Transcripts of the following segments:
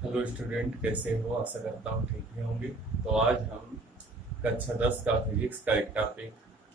Hello student, कैसे हो? आशा करता हूँ ठीक ही होंगे। तो आज हम कक्षा 10 का फिजिक्स का एक टॉपिक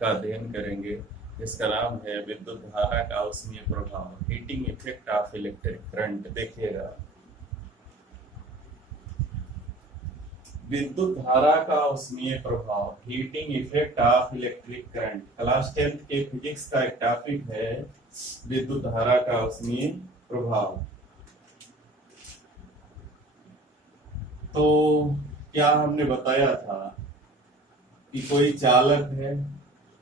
का अध्ययन करेंगे जिसका नाम है विद्युत धारा का ऊष्मीय प्रभाव, heating effect of electric current. देखिएगा, विद्युत धारा का ऊष्मीय प्रभाव, heating effect of electric current. Class 10 के फिजिक्स का एक टॉपिक है विद्युत धारा का ऊष्मीय प्रभाव। तो क्या हमने बताया था कि कोई चालक है,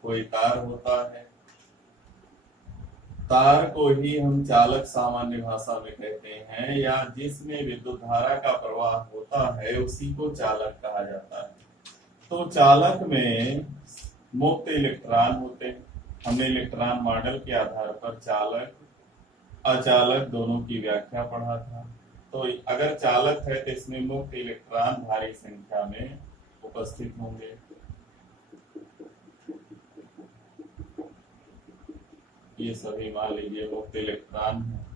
कोई तार होता है। तार को ही हम चालक सामान्य भाषा में कहते हैं, या जिसमें विद्युत धारा का प्रवाह होता है उसी को चालक कहा जाता है। तो चालक में मुक्त इलेक्ट्रॉन होते हैं। हमने इलेक्ट्रॉन मॉडल के आधार पर चालक अचालक दोनों की व्याख्या पढ़ा था। तो अगर चालक है तो इसमें मुक्त इलेक्ट्रॉन भारी संख्या में उपस्थित होंगे। ये सभी मान लीजिए मुक्त इलेक्ट्रॉन है।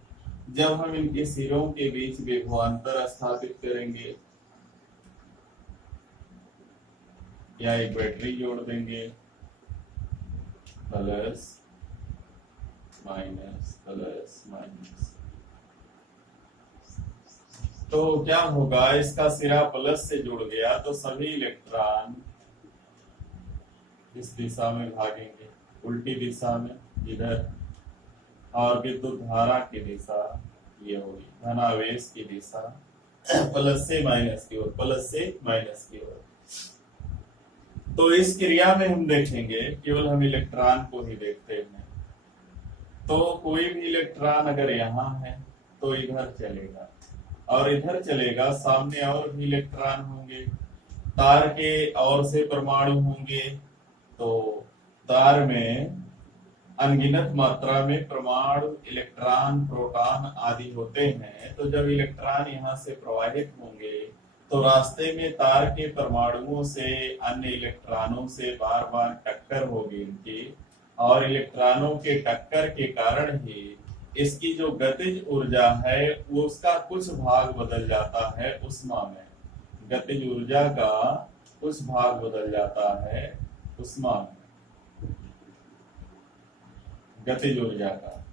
जब हम इनके सिरों के बीच विभवांतर स्थापित करेंगे या एक बैटरी जोड़ देंगे, प्लस माइनस प्लस माइनस, तो क्या होगा? इसका सिरा प्लस से जुड़ गया तो सभी इलेक्ट्रॉन इस दिशा में भागेंगे, उल्टी दिशा में इधर, और विद्युत धारा की दिशा ये होगी, धनावेश की दिशा प्लस से माइनस की ओर, प्लस से माइनस की ओर। तो इस क्रिया में हम देखेंगे, केवल हम इलेक्ट्रॉन को ही देखते हैं। तो कोई भी इलेक्ट्रॉन अगर यहाँ है तो इधर चलेगा और इधर चलेगा, सामने और भी इलेक्ट्रॉन होंगे, तार के और से परमाणु होंगे। तो तार में अनगिनत मात्रा में परमाणु, इलेक्ट्रॉन, प्रोटॉन आदि होते हैं। तो जब इलेक्ट्रॉन यहाँ से प्रवाहित होंगे तो रास्ते में तार के परमाणुओं से अन्य इलेक्ट्रॉनों से बार बार टक्कर होगी इनकी, और इलेक्ट्रॉनों के टक्कर के कारण ही इसकी जो गतिज ऊर्जा है वो उसका कुछ भाग बदल जाता है उष्मा में। गतिज ऊर्जा का कुछ भाग बदल जाता है उष्मा में, गतिज ऊर्जा का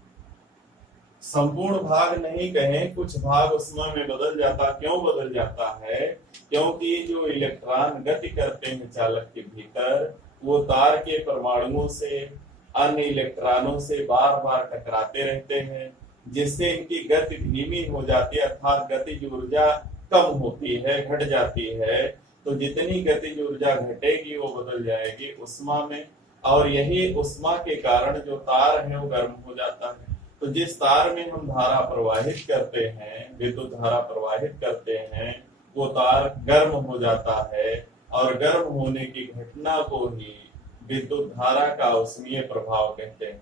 संपूर्ण भाग नहीं कहें, कुछ भाग उष्मा में बदल जाता। क्यों बदल जाता है? क्योंकि जो इलेक्ट्रॉन गति करते हैं चालक के भीतर, वो तार के परमाणुओं से अन्य इलेक्ट्रॉनों से बार बार टकराते रहते हैं, जिससे इनकी गति धीमी हो जाती है, अर्थात गतिज ऊर्जा कम होती है, घट जाती है। तो जितनी गतिज ऊर्जा घटेगी वो बदल जाएगी उष्मा में, और यही उष्मा के कारण जो तार है वो गर्म हो जाता है। तो जिस तार में हम धारा प्रवाहित करते हैं, विद्युत धारा प्रवाहित करते हैं, वो तार गर्म हो जाता है, और गर्म होने की घटना को ही विद्युत धारा का ऊष्मीय प्रभाव कहते हैं।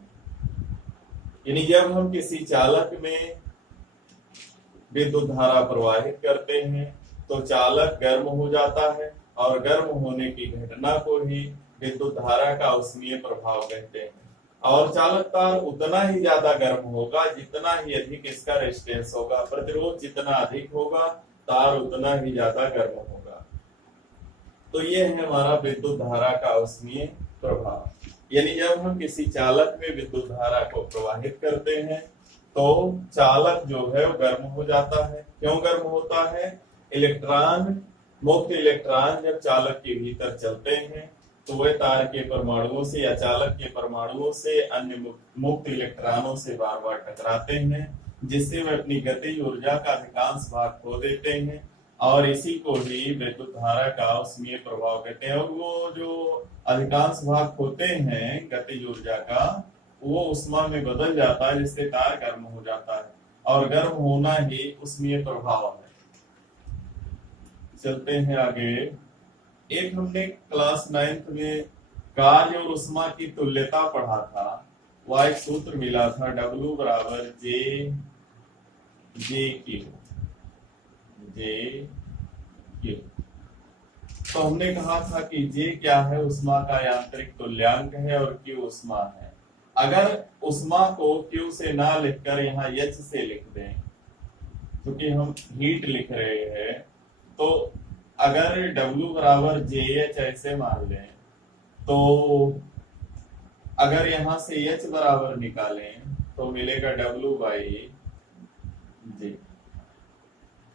यानी जब हम किसी चालक में विद्युत धारा प्रवाहित करते हैं तो चालक गर्म हो जाता है, और गर्म होने की घटना को ही विद्युत धारा का ऊष्मीय प्रभाव कहते हैं। और चालक तार उतना ही ज्यादा गर्म होगा जितना ही अधिक इसका रेजिस्टेंस होगा, प्रतिरोध जितना अधिक होगा तार उतना ही ज्यादा गर्म होगा। तो ये है हमारा विद्युत धारा का ऊष्मीय प्रभाव। यानी जब हम किसी चालक में विद्युत धारा को प्रवाहित करते हैं तो चालक जो है वो गर्म हो जाता है। क्यों गर्म होता है? इलेक्ट्रॉन, मुक्त इलेक्ट्रॉन जब चालक के भीतर चलते हैं तो वह तार के परमाणुओं से या चालक के परमाणुओं से अन्य मुक्त इलेक्ट्रॉनों से बार बार टकराते हैं, जिससे वे अपनी गतिज ऊर्जा का अधिकांश भाग खो देते हैं, और इसी को ही विद्युत धारा का ऊष्मीय प्रभाव कहते हैं। और वो जो अधिकांश भाग खोते हैं गतिज ऊर्जा का, वो उष्मा में बदल जाता है, जिससे तार गर्म हो जाता है, और गर्म होना ही ऊष्मीय प्रभाव है। चलते हैं आगे। एक हमने क्लास 9th में कार्य और उष्मा की तुल्यता पढ़ा था। वह एक सूत्र मिला था, W बराबर जे क्यू। तो हमने कहा था कि जे क्या है? उष्मा का यांत्रिक तुल्यांक है, और क्यू उष्मा है। अगर उष्मा को क्यू से ना लिखकर यहाँ एच से लिख दें क्योंकि हम हीट लिख रहे हैं, तो अगर W बराबर JH ऐसे मान लें, तो अगर यहां से H बराबर निकालें तो मिलेगा W बाई J,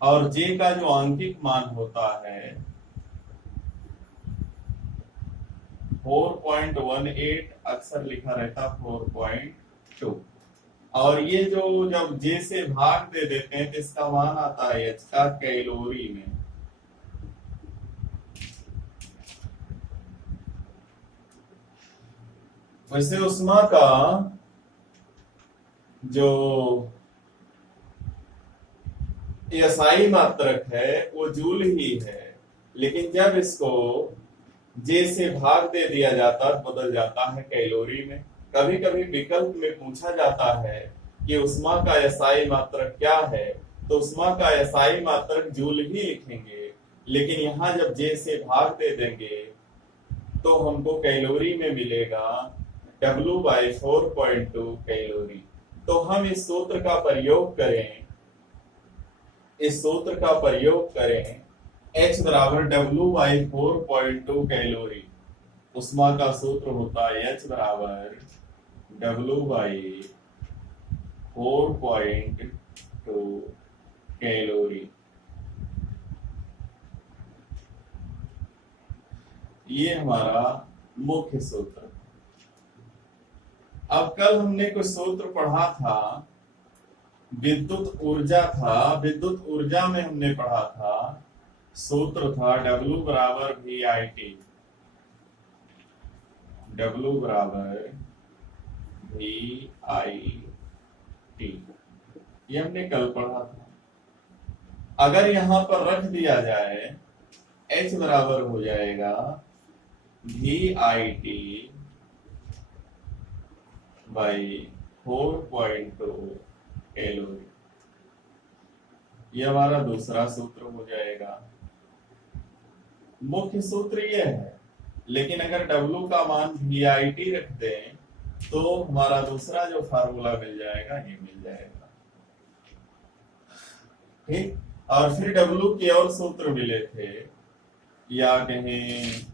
और J का जो आंकिक मान होता है 4.18, अक्सर लिखा रहता 4.2, और ये जो जब J से भाग दे देते हैं तो इसका मान आता है H का कैलोरी में। वैसे उष्मा का जो एसआई मात्रक है वो जूल ही है, लेकिन जब इसको J से भाग दे दिया जाता है बदल जाता है कैलोरी में। कभी कभी विकल्प में पूछा जाता है कि उष्मा का एसआई मात्रक क्या है, तो उष्मा का एसआई मात्रक जूल ही लिखेंगे, लेकिन यहाँ जब J से भाग दे देंगे तो हमको कैलोरी में मिलेगा W बाई 4.2 कैलोरी। तो हम इस सूत्र का प्रयोग करें, H बराबर W बाई 4.2 कैलोरी। उष्मा का सूत्र होता है H बराबर W बाई 4.2 कैलोरी। ये हमारा मुख्य सूत्र। अब कल हमने कुछ सूत्र पढ़ा था, विद्युत ऊर्जा में हमने पढ़ा था, सूत्र था W बराबर VIT, W बराबर VIT, ये हमने कल पढ़ा था। अगर यहां पर रख दिया जाए, H बराबर हो जाएगा VIT बाई 4.2 कैलोरी। ये हमारा दूसरा सूत्र हो जाएगा। मुख्य सूत्र ये है, लेकिन अगर W का मान VIT रख दें तो हमारा दूसरा जो फार्मूला मिल जाएगा ये मिल जाएगा। ठीक, और फिर W के और सूत्र मिले थे, या कहें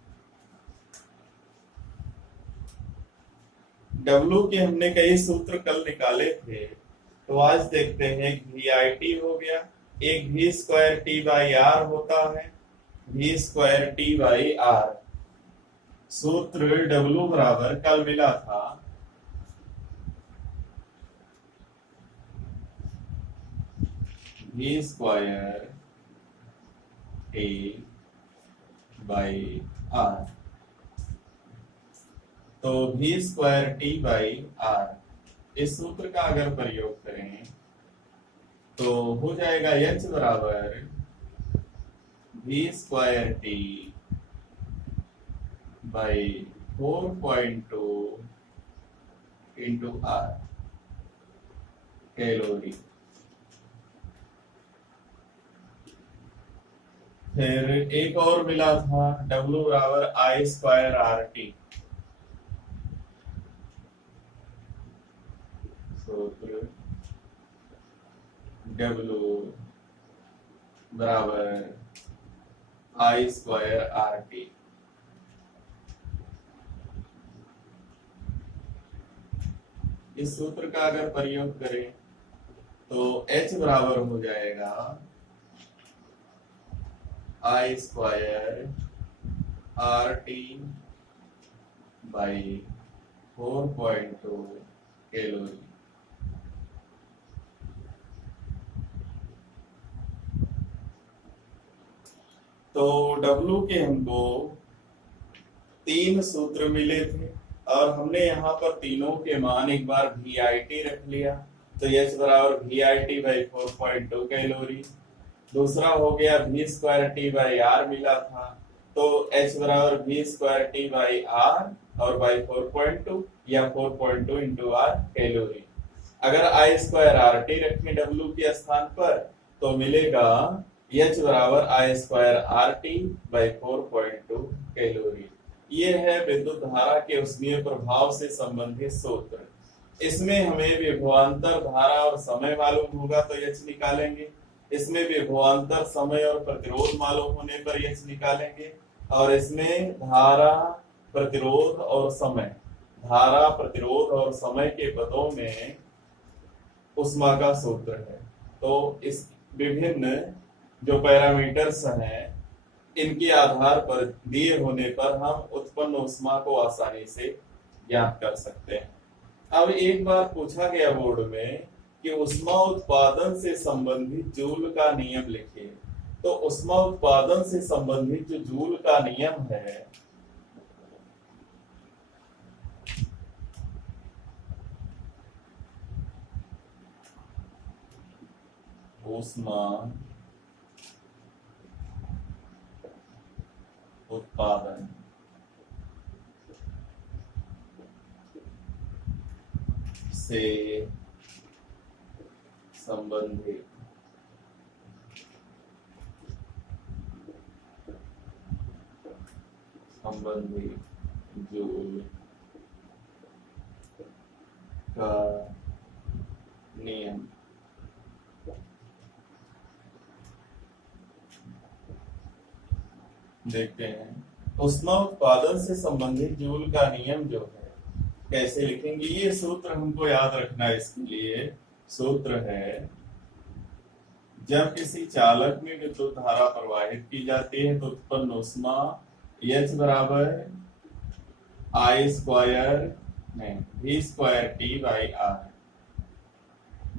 W के हमने कई सूत्र कल निकाले थे, तो आज देखते हैं। VIT हो गया, एक V square T by R होता है, V square T by R। सूत्र W बराबर कल मिला था V square T by R, तो V square T by R, इस सूत्र का अगर प्रयोग करें तो हो जाएगा H बराबर V square T by 4.2 into R calorie. फिर एक और मिला था W बराबर I स्क्वायर RT, सूत्र W बराबर I स्क्वायर RT। इस सूत्र का अगर प्रयोग करें तो H बराबर हो जाएगा I square RT by 4.2 calorie. तो W के हमको 3 सूत्र मिले थे, और हमने यहाँ पर तीनों के मान एक बार VIT रख लिया, तो H बराबर VIT बाई 4.2 कैलोरी। दूसरा हो गया V square T by R मिला था, तो H बराबर V square T by R और बाई 4.2 या 4.2 इंटू R कैलोरी। अगर I स्क्वायर RT रखें W के स्थान पर तो मिलेगा H बराबर I square RT by 4.2 calorie. ये है विद्युत धारा के उष्मीय प्रभाव से संबंधित सूत्र। इसमें हमें विभवांतर धारा और समय मालूम होगा तो H निकालेंगे, इसमें विभवांतर, समय और प्रतिरोध मालूम होने पर एच निकालेंगे। और इसमें धारा, प्रतिरोध और समय, धारा, प्रतिरोध और समय के पदों में उष्मा का सूत्र है। तो इस विभिन्न जो पैरामीटर्स हैं इनके आधार पर दिए होने पर हम उत्पन्न उष्मा को आसानी से ज्ञात कर सकते हैं। अब एक बार पूछा गया बोर्ड में कि उष्मा उत्पादन से संबंधित जूल का नियम लिखिए। तो उष्मा उत्पादन से संबंधित जो जूल का नियम है उष्मा उत्पादन से संबंधित जूल का नियम। देखते हैं उष्मा उत्पादन से संबंधित जूल का नियम जो है कैसे लिखेंगे। ये सूत्र हमको याद रखना है। इसके लिए सूत्र है, जब किसी चालक में विद्युत धारा प्रवाहित की जाती है तो उत्पन्न उष्मा H बराबर I स्क्वायर नहीं V square T by R,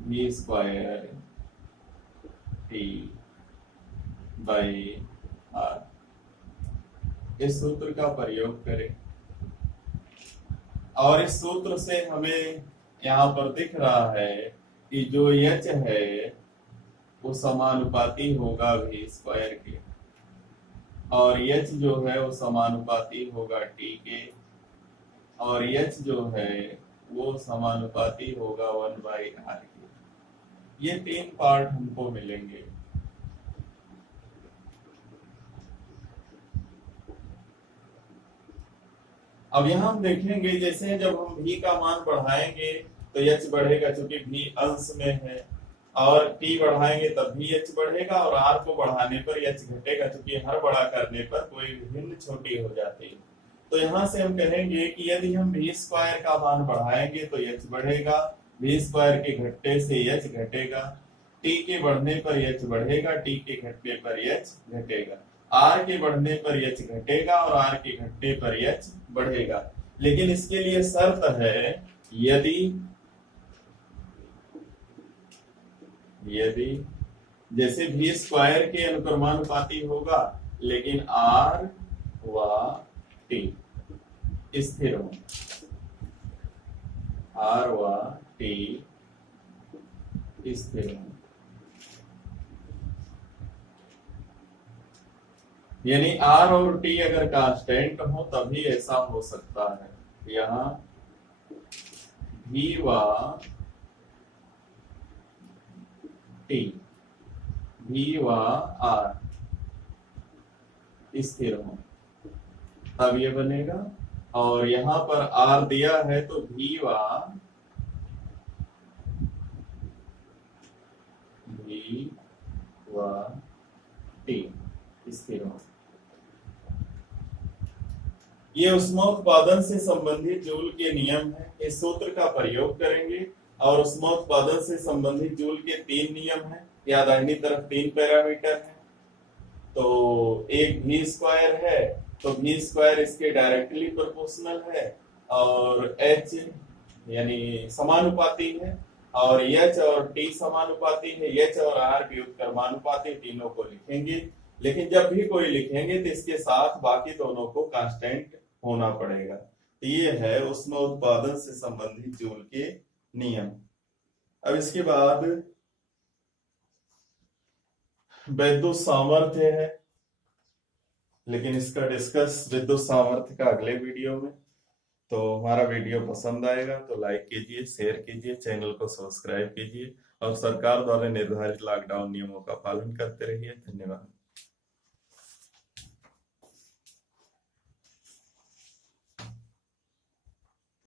V square T by R। इस सूत्र का प्रयोग करें और इस सूत्र से हमें यहाँ पर दिख रहा है कि जो H है वो समानुपाती होगा V स्क्वायर के, और H जो है वो समानुपाती होगा T के, और H जो है वो समानुपाती होगा 1/r के। ये तीन पार्ट हमको मिलेंगे। अब यहाँ हम देखेंगे जैसे जब हम V का मान बढ़ाएंगे तो H बढ़ेगा क्योंकि V अंश में है, और T बढ़ाएंगे तब भी H बढ़ेगा, और R को बढ़ाने पर H घटेगा क्योंकि हर बड़ा करने पर कोई भिन्न छोटी हो जाती है। तो यहाँ से हम कहेंगे कि यदि हम V स्क्वायर का मान बढ़ाएंगे तो H बढ़ेगा, V स्क्वायर के घटने से H घटेगा, T के बढ़ने पर H बढ़ेगा, T के घटने पर H घटेगा, R के बढ़ने पर H घटेगा और R के घटने पर H बढ़ेगा। लेकिन इसके लिए शर्त है, यदि जैसे V स्क्वायर के अनुक्रमानुपाती होगा लेकिन R व T स्थिर हो, R व T स्थिर हो, यानी R और T अगर कांस्टेंट हो तभी ऐसा हो सकता है। यहाँ V व T, V व R स्थिर हो तब ये बनेगा, और यहाँ पर R दिया है तो V व T स्थिर हो। ये उष्मा उत्पादन से संबंधित जूल के नियम है। इस सूत्र का प्रयोग करेंगे और उष्मा उत्पादन से संबंधित जूल के तीन नियम हैं। या दाहिनी तरफ तीन पैरामीटर हैं, तो एक V स्क्वायर है तो V स्क्वायर इसके डायरेक्टली प्रोपोर्शनल है, और H यानी समानुपाती है, और H और T समानुपाती है। H और R व्युत्क्रमानुपाती, तीनों को लिखेंगे। लेकिन जब भी कोई लिखेंगे तो इसके साथ बाकी दोनों को कांस्टेंट होना पड़ेगा। तो ये है उष्मा उत्पादन से संबंधित जूल के नियम। अब इसके बाद विद्युत सामर्थ्य है, लेकिन इसका डिस्कस विद्युत सामर्थ्य का अगले वीडियो में। तो हमारा वीडियो पसंद आएगा तो लाइक कीजिए, शेयर कीजिए, चैनल को सब्सक्राइब कीजिए और सरकार द्वारा निर्धारित लॉकडाउन नियमों का पालन करते रहिए। धन्यवाद।